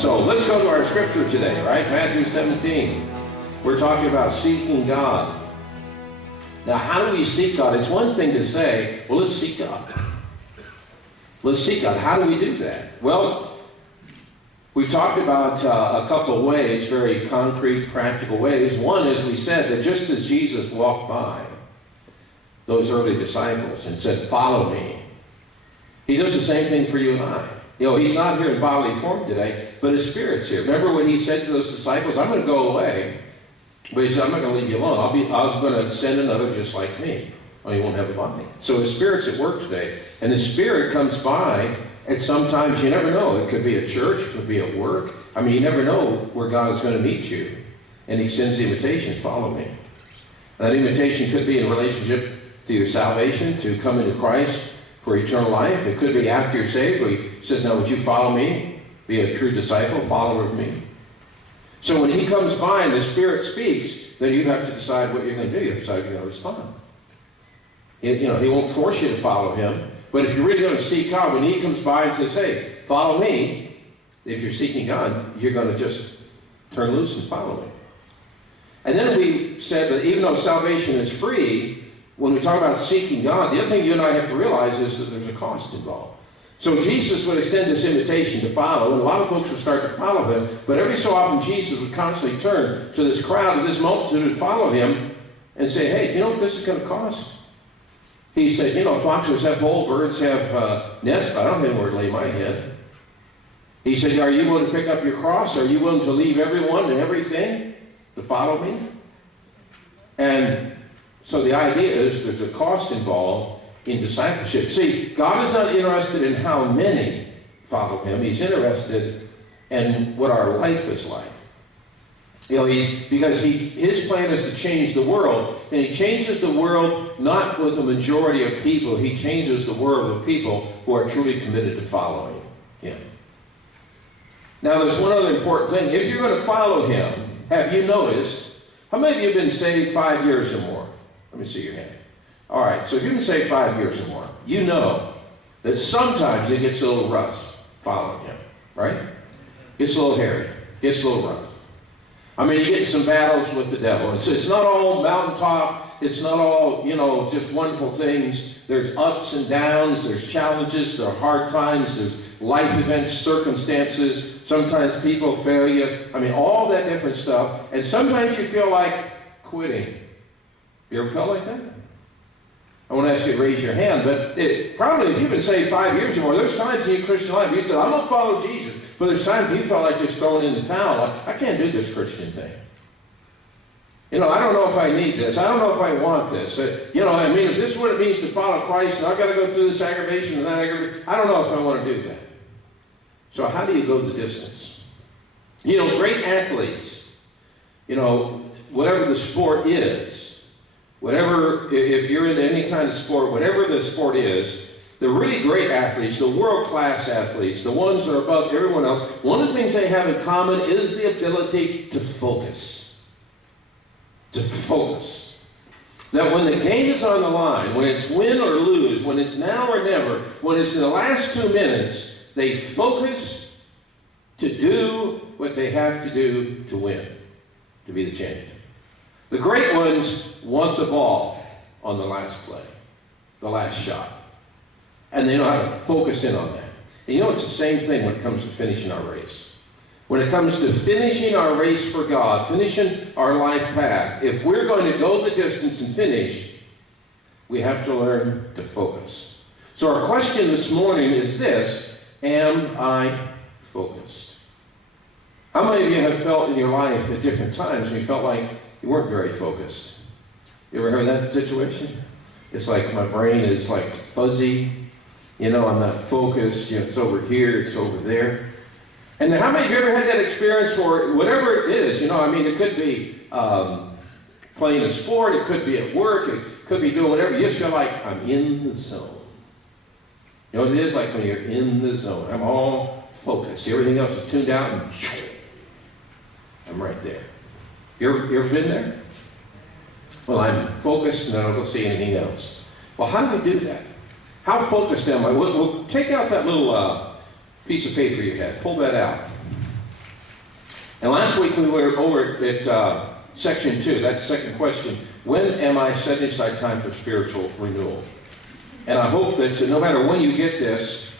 So let's go to our scripture today, right? Matthew 17. We're talking about seeking God. Now, how do we seek God? It's one thing to say, well, let's seek God. Let's seek God. How do we do that? Well, we talked about a couple of ways, very concrete, practical ways. One is we said that just as Jesus walked by those early disciples and said, follow me, he does the same thing for you and I. You know, he's not here in bodily form today, but his spirit's here. Remember when he said to those disciples, I'm going to go away, but he said, I'm not going to leave you alone. I'm going to send another just like me. Oh, he won't have a body. So his spirit's at work today. And his spirit comes by, and sometimes you never know. It could be at church, it could be at work. I mean, you never know where God is going to meet you. And he sends the invitation, follow me. That invitation could be in relationship to your salvation, to come into Christ for eternal life. It could be after you're saved, where he says, now would you follow me? Be a true disciple, follower of me. So when he comes by and the Spirit speaks, then you have to decide what you're going to do. You have to decide if you're going to respond. He won't force you to follow him. But if you're really going to seek God, when he comes by and says, hey, follow me, if you're seeking God, you're going to just turn loose and follow him. And then we said that even though salvation is free, when we talk about seeking God, the other thing you and I have to realize is that there's a cost involved. So Jesus would extend this invitation to follow, and a lot of folks would start to follow him, but every so often Jesus would constantly turn to this crowd, to this multitude and follow him and say, hey, do you know what this is going to cost? He said, foxes have holes, birds have nests, but I don't have anywhere to lay my head. He said, are you willing to pick up your cross? Are you willing to leave everyone and everything to follow me? And so the idea is there's a cost involved in discipleship. See, God is not interested in how many follow him. He's interested in what our life is like. Because his plan is to change the world, and he changes the world not with a majority of people. He changes the world with people who are truly committed to following him. Now, there's one other important thing. If you're going to follow him, have you noticed, how many of you have been saved 5 years or more? Let me see your hand. All right, so if you've been saved 5 years or more, you know that sometimes it gets a little rough following him, right? Gets a little hairy, gets a little rough. I mean, you get in some battles with the devil. It's not all mountaintop. It's not all, just wonderful things. There's ups and downs. There's challenges. There are hard times. There's life events, circumstances. Sometimes people fail you. I mean, all that different stuff. And sometimes you feel like quitting. You ever felt like that? I won't ask you to raise your hand, but probably if you've been saved 5 years or more, there's times in your Christian life you said, I'm going to follow Jesus. But there's times you felt like just throwing in the towel. Like, I can't do this Christian thing. I don't know if I need this. I don't know if I want this. If this is what it means to follow Christ, and I've got to go through this aggravation and that aggravation, I don't know if I want to do that. So how do you go the distance? Great athletes, whatever the sport is, if you're into any kind of sport, whatever the sport is, the really great athletes, the world-class athletes, the ones that are above everyone else, one of the things they have in common is the ability to focus. To focus. That when the game is on the line, when it's win or lose, when it's now or never, when it's in the last 2 minutes, they focus to do what they have to do to win, to be the champion. The great ones want the ball on the last play, the last shot. And they know how to focus in on that. And it's the same thing when it comes to finishing our race. When it comes to finishing our race for God, finishing our life path, if we're going to go the distance and finish, we have to learn to focus. So our question this morning is this: am I focused? How many of you have felt in your life at different times when you felt like you weren't very focused? You ever heard that situation? It's like my brain is like fuzzy. I'm not focused. It's over here, it's over there. And how many of you ever had that experience for whatever it is? It could be playing a sport, it could be at work, it could be doing whatever. You just feel like I'm in the zone. It is like when you're in the zone. I'm all focused. Everything else is tuned out and I'm right there. You ever been there? Well, I'm focused and I don't see anything else. Well, how do we do that? How focused am I? We'll take out that little piece of paper you had. Pull that out. And last week we were over at section 2, that second question, when am I setting aside time for spiritual renewal? And I hope that no matter when you get this,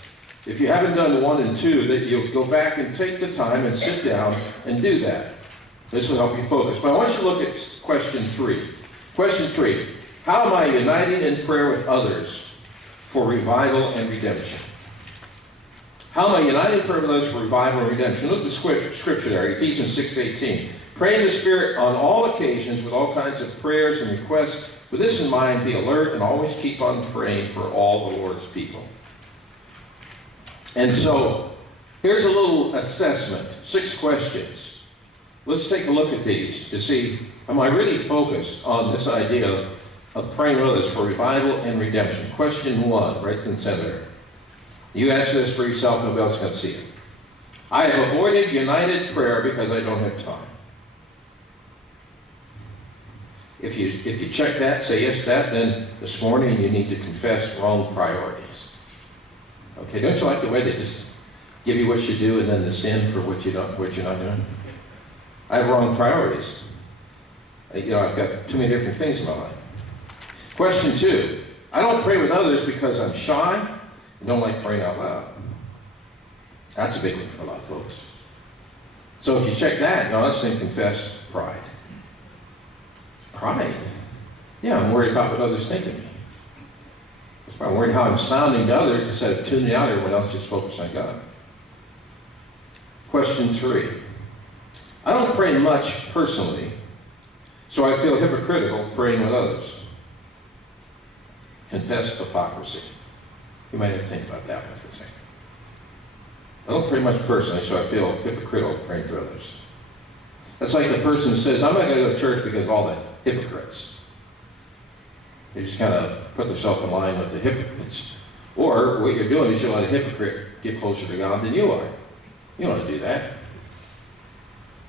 if you haven't done 1 and 2, that you'll go back and take the time and sit down and do that. This will help you focus. But I want you to look at question 3. Question 3, how am I uniting in prayer with others for revival and redemption? How am I uniting in prayer with others for revival and redemption? Look at the scripture there, Ephesians 6:18. Pray in the Spirit on all occasions with all kinds of prayers and requests. With this in mind, be alert and always keep on praying for all the Lord's people. And so, here's a little assessment, 6 questions. Let's take a look at these to see, am I really focused on this idea of praying with others for revival and redemption? Question 1, right in the center. You answer this for yourself, nobody else can see it. I have avoided united prayer because I don't have time. If you check that, say yes to that, then this morning you need to confess wrong priorities. Okay, don't you like the way they just give you what you do and then the sin for what you're not doing? I have wrong priorities. I've got too many different things in my life. Question 2, I don't pray with others because I'm shy and don't like praying out loud. That's a big one for a lot of folks. So if you check that, let's then confess pride. Pride? Yeah, I'm worried about what others think of me. I'm worried how I'm sounding to others instead of tuning out everyone else, just focus on God. Question 3. I don't pray much personally, so I feel hypocritical praying with others. Confess hypocrisy. You might have to think about that one for a second. I don't pray much personally, so I feel hypocritical praying for others. That's like the person who says, I'm not going to go to church because of all the hypocrites. They just kind of put themselves in line with the hypocrites. Or what you're doing is you let a hypocrite get closer to God than you are. You don't want to do that.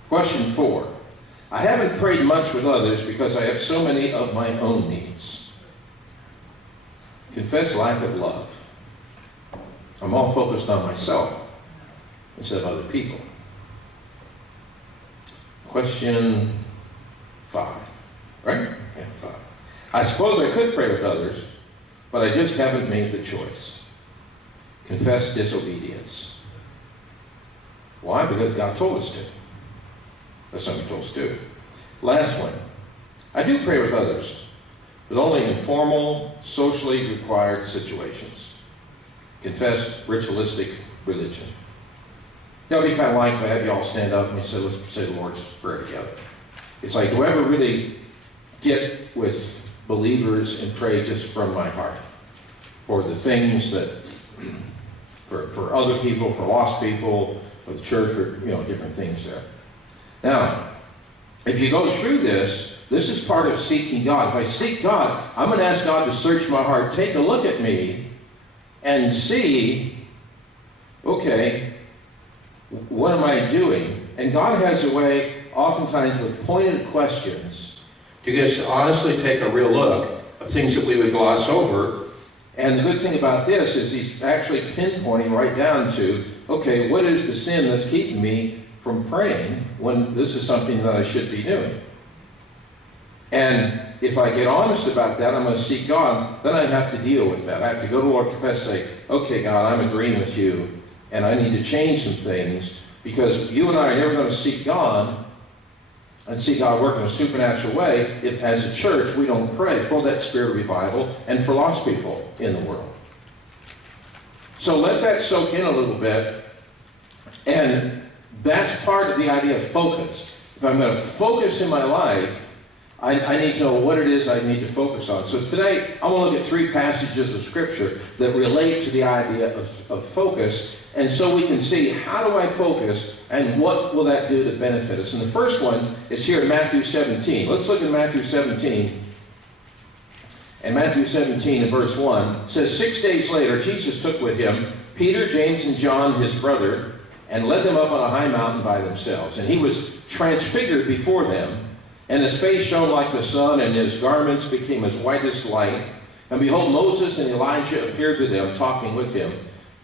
Question 4. I haven't prayed much with others because I have so many of my own needs. Confess lack of love. I'm all focused on myself instead of other people. Question 5. Right? Yeah, 5. I suppose I could pray with others, but I just haven't made the choice. Confess disobedience. Why? Because God told us to. That's something He told us to do. Last one. I do pray with others, but only in formal, socially required situations. Confess ritualistic religion. That would be kind of like if I had you all stand up and we said, let's say the Lord's Prayer together. It's like, do I ever really get with believers and pray just from my heart for the things that, for other people, for lost people, for the church, for different things there. Now, if you go through this is part of seeking God. If I seek God, I'm going to ask God to search my heart, take a look at me, and see, okay, what am I doing? And God has a way, oftentimes with pointed questions, to get us to honestly take a real look of things that we would gloss over. And the good thing about this is He's actually pinpointing right down to, okay, what is the sin that's keeping me from praying when this is something that I should be doing? And if I get honest about that, I'm going to seek God, then I have to deal with that. I have to go to the Lord, confess, say, okay, God, I'm agreeing with you, and I need to change some things, because you and I are never going to seek God and see God work in a supernatural way if, as a church, we don't pray for that spirit of revival and for lost people in the world. So let that soak in a little bit, and that's part of the idea of focus. If I'm going to focus in my life, I need to know what it is I need to focus on. So today, I want to look at 3 passages of Scripture that relate to the idea of focus, and so we can see, how do I focus, and what will that do to benefit us? And the first one is here in Matthew 17. Let's look at Matthew 17. And Matthew 17 in verse 1 it says, 6 days later, Jesus took with Him Peter, James, and John, His brother, and led them up on a high mountain by themselves. And He was transfigured before them, and His face shone like the sun, and His garments became as white as light. And behold, Moses and Elijah appeared to them, talking with Him.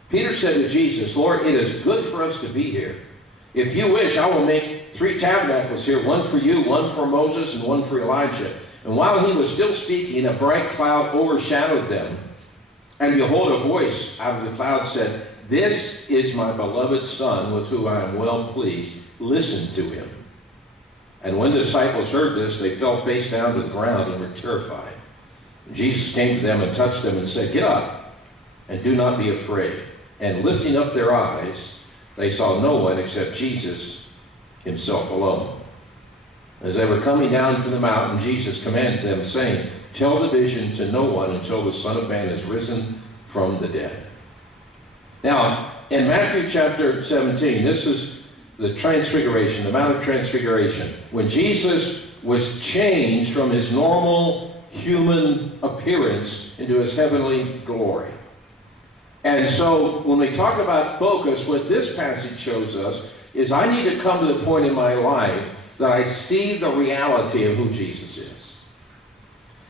Peter said to Jesus, Lord, it is good for us to be here. If you wish, I will make 3 tabernacles here, one for you, one for Moses, and one for Elijah. And while he was still speaking, a bright cloud overshadowed them. And behold, a voice out of the cloud said, "This is my beloved Son, with whom I am well pleased. Listen to him." And when the disciples heard this, they fell face down to the ground and were terrified. And Jesus came to them and touched them and said, "Get up, and do not be afraid." And lifting up their eyes, they saw no one except Jesus himself alone. As they were coming down from the mountain, Jesus commanded them, saying, "Tell the vision to no one until the Son of Man is risen from the dead." Now, in Matthew chapter 17, this is the Transfiguration, the Mount of Transfiguration, when Jesus was changed from his normal human appearance into his heavenly glory. And so when we talk about focus, what this passage shows us is I need to come to the point in my life that I see the reality of who Jesus is.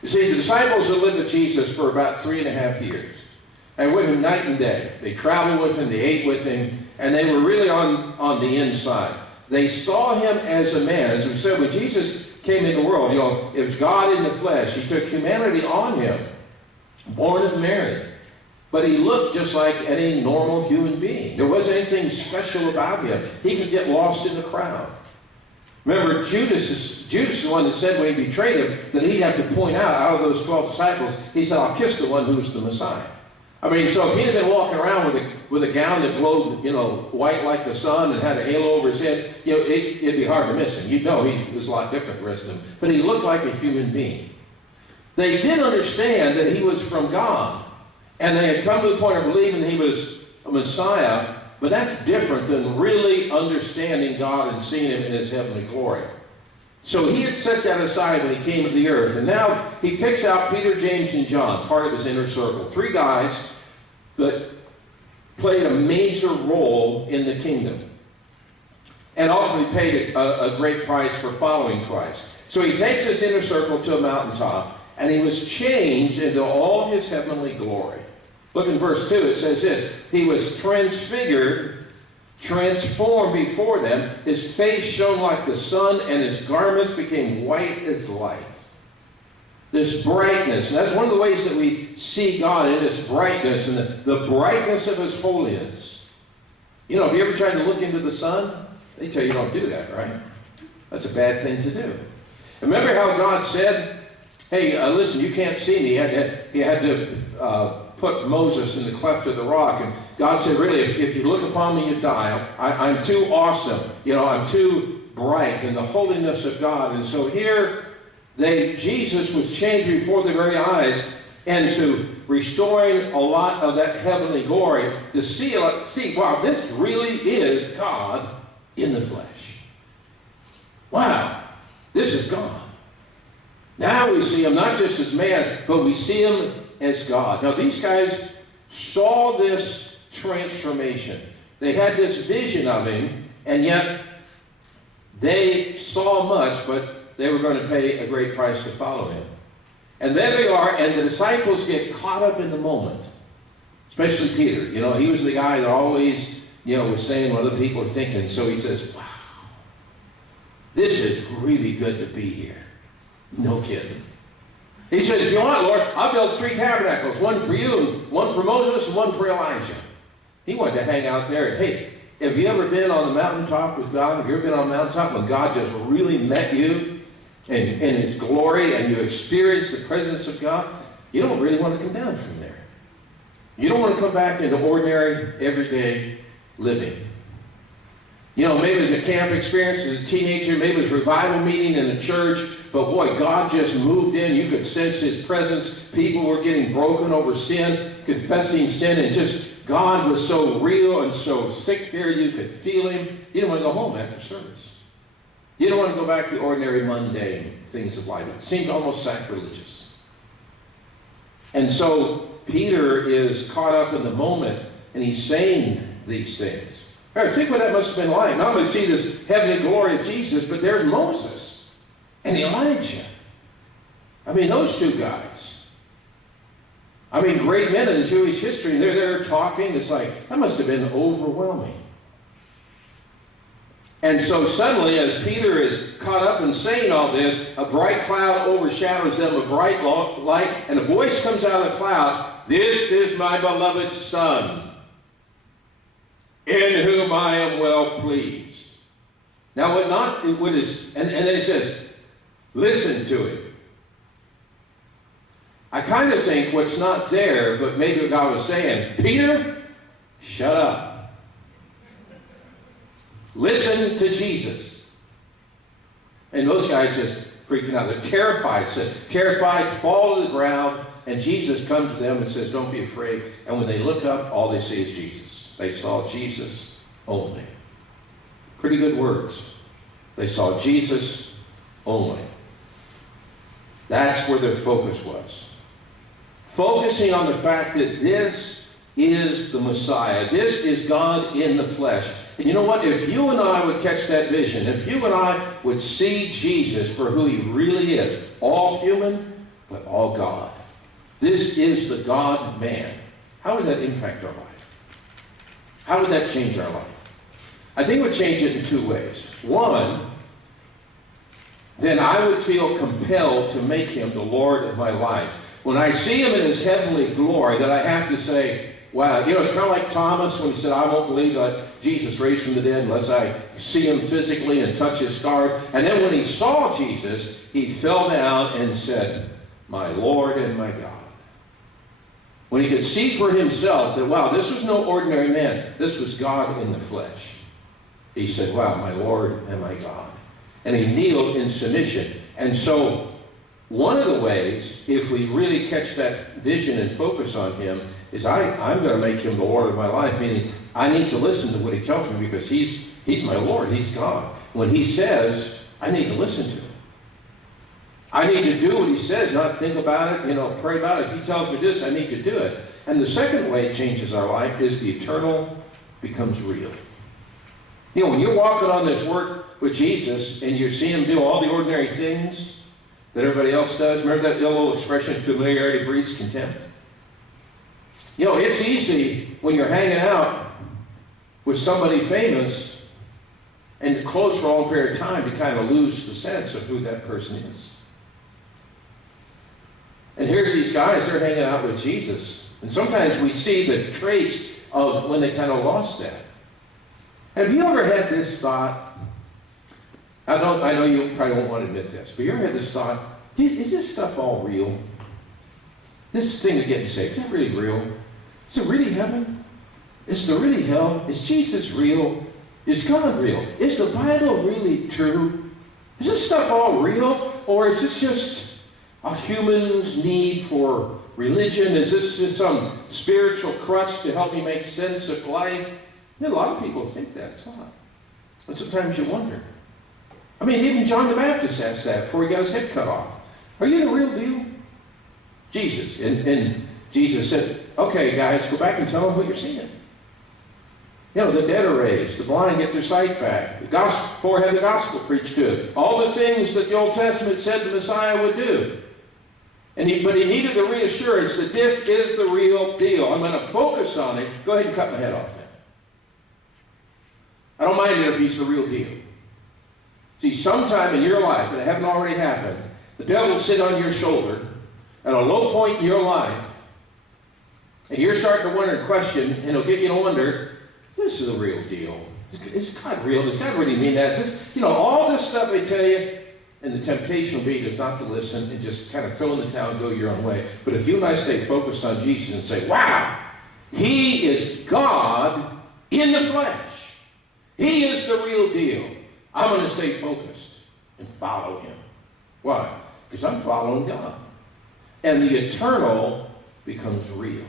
You see, the disciples had lived with Jesus for about 3.5 years. And with him night and day. They traveled with him, they ate with him, and they were really on the inside. They saw him as a man. As we said, when Jesus came into the world, it was God in the flesh. He took humanity on him, born of Mary. But he looked just like any normal human being. There wasn't anything special about him. He could get lost in the crowd. Remember, Judas is the one that said when he betrayed him that he'd have to point out of those 12 disciples, he said, "I'll kiss the one who's the Messiah." I mean, so if he had been walking around with a gown that glowed, white like the sun and had a halo over his head, it'd be hard to miss him. You'd know he was a lot different from the rest of them. But he looked like a human being. They did understand that he was from God. And they had come to the point of believing he was a Messiah, but that's different than really understanding God and seeing him in his heavenly glory. So he had set that aside when he came to the earth. And now he picks out Peter, James, and John, part of his inner circle. 3 guys that played a major role in the kingdom. And ultimately paid a great price for following Christ. So he takes his inner circle to a mountaintop, and he was changed into all his heavenly glory. Look in verse 2, it says this, "He was transfigured, transformed before them. His face shone like the sun, and his garments became white as light." This brightness, and that's one of the ways that we see God, in this brightness and the brightness of his holiness. Have you ever tried to look into the sun? They tell you don't do that, right? That's a bad thing to do. Remember how God said, "Hey, listen, you can't see me." He had to put Moses in the cleft of the rock. And God said, really, if you look upon me, you die. I'm too awesome. I'm too bright in the holiness of God. And so here, Jesus was changed before their very eyes, and to restoring a lot of that heavenly glory, to see, wow, this really is God in the flesh. Wow, this is God. Now we see him not just as man, but we see him as God. Now these guys saw this transformation. They had this vision of him, and yet they saw much, but they were going to pay a great price to follow him. And there they are, and the disciples get caught up in the moment. Especially Peter. He was the guy that always, was saying what other people were thinking. So he says, "Wow, this is really good to be here." No kidding. He said, "If you want, Lord, I'll build 3 tabernacles, one for you, and one for Moses, and one for Elijah." He wanted to hang out there. And hey, have you ever been on the mountaintop with God? Have you ever been on a mountaintop when God just really met you in his glory and you experience the presence of God? You don't really want to come down from there. You don't want to come back into ordinary, everyday living. Maybe it was a camp experience as a teenager, maybe it was a revival meeting in a church, but boy, God just moved in. You could sense his presence. People were getting broken over sin, confessing sin, and just God was so real and so sick there, you could feel him. You didn't want to go home after service. You didn't want to go back to the ordinary, mundane things of life. It seemed almost sacrilegious. And so Peter is caught up in the moment, and he's saying these things. All right, think what that must have been like. Not only see this heavenly glory of Jesus, but there's Moses and Elijah. I mean, those 2 guys. I mean, great men in the Jewish history, and they're there talking. It's like, that must have been overwhelming. And so suddenly, as Peter is caught up in saying all this, a bright cloud overshadows them, a bright light, and a voice comes out of the cloud, "This is my beloved Son, in whom I am well pleased." Now, and then he says, "Listen to him." I kind of think what's not there, but maybe what God was saying, "Peter, shut up. Listen to Jesus." And those guys just freaking out. They're terrified, fall to the ground, and Jesus comes to them and says, "Don't be afraid." And when they look up, all they see is Jesus. They saw Jesus only. Pretty good words. They saw Jesus only. That's where their focus was. Focusing on the fact that this is the Messiah. This is God in the flesh. And you know what? If you and I would catch that vision, if you and I would see Jesus for who he really is, all human, but all God. This is the God-man. How would that impact our life? How would that change our life? I think it would change it in two ways. One, then I would feel compelled to make him the Lord of my life. When I see him in his heavenly glory, that I have to say, wow, it's kind of like Thomas when he said, "I won't believe that Jesus raised from the dead unless I see him physically and touch his scars." And then when he saw Jesus, he fell down and said, "My Lord and my God." When he could see for himself that, wow, this was no ordinary man. This was God in the flesh. He said, "Wow, my Lord and my God." And he kneeled in submission. And so one of the ways, if we really catch that vision and focus on him, is I'm going to make him the Lord of my life, meaning I need to listen to what he tells me because he's my Lord, he's God. When he says, I need to listen to him. I need to do what he says, not think about it, pray about it. If he tells me this, I need to do it. And the second way it changes our life is the eternal becomes real. When you're walking on this work with Jesus and you're seeing him do all the ordinary things that everybody else does. Remember that little expression, familiarity breeds contempt? It's easy when you're hanging out with somebody famous and you're close for a long period of time to kind of lose the sense of who that person is. And here's these guys, they're hanging out with Jesus. And sometimes we see the traits of when they kind of lost that. Have you ever had this thought? I know you probably won't want to admit this, but you ever had this thought, is this stuff all real? This thing of getting saved, is it really real? Is it really heaven? Is there really hell? Is Jesus real? Is God real? Is the Bible really true? Is this stuff all real? Or is this just a human's need for religion? Is this just some spiritual crutch to help me make sense of life? A lot of people think that. It's not. And sometimes you wonder. Even John the Baptist asked that before he got his head cut off. Are you the real deal? Jesus. And Jesus said, okay, guys, go back and tell them what you're seeing. The dead are raised. The blind get their sight back. The poor have the gospel preached to them. All the things that the Old Testament said the Messiah would do. But he needed the reassurance that this is the real deal. I'm going to focus on it. Go ahead and cut my head off now. I don't mind it if he's the real deal. See, sometime in your life, and it hasn't already happened, the devil will sit on your shoulder at a low point in your life, and you're starting to wonder and question, and it'll get you to wonder, this is the real deal. Is God real? Does God really mean that? Is this, all this stuff I tell you, and the temptation will be just not to listen and just kind of throw in the towel and go your own way. But if you and I stay focused on Jesus and say, wow, he is God in the flesh. He is the real deal. I'm going to stay focused and follow him. Why? Because I'm following God. And the eternal becomes real.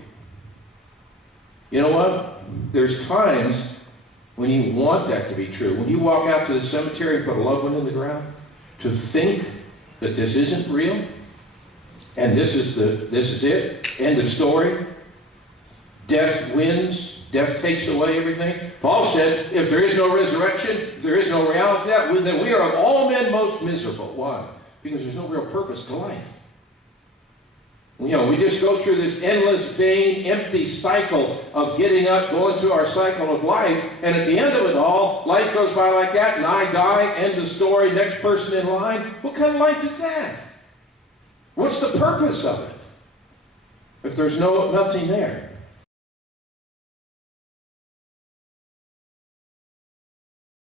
You know what? There's times when you want that to be true. When you walk out to the cemetery and put a loved one in the ground, to think that this isn't real, and this is it, end of story. Death wins. Death takes away everything. Paul said, if there is no resurrection, if there is no reality to that, then we are of all men most miserable. Why? Because there's no real purpose to life. You know, we just go through this endless, vain, empty cycle of getting up, going through our cycle of life, and at the end of it all, life goes by like that, and I die, end of story, next person in line. What kind of life is that? What's the purpose of it if there's nothing there?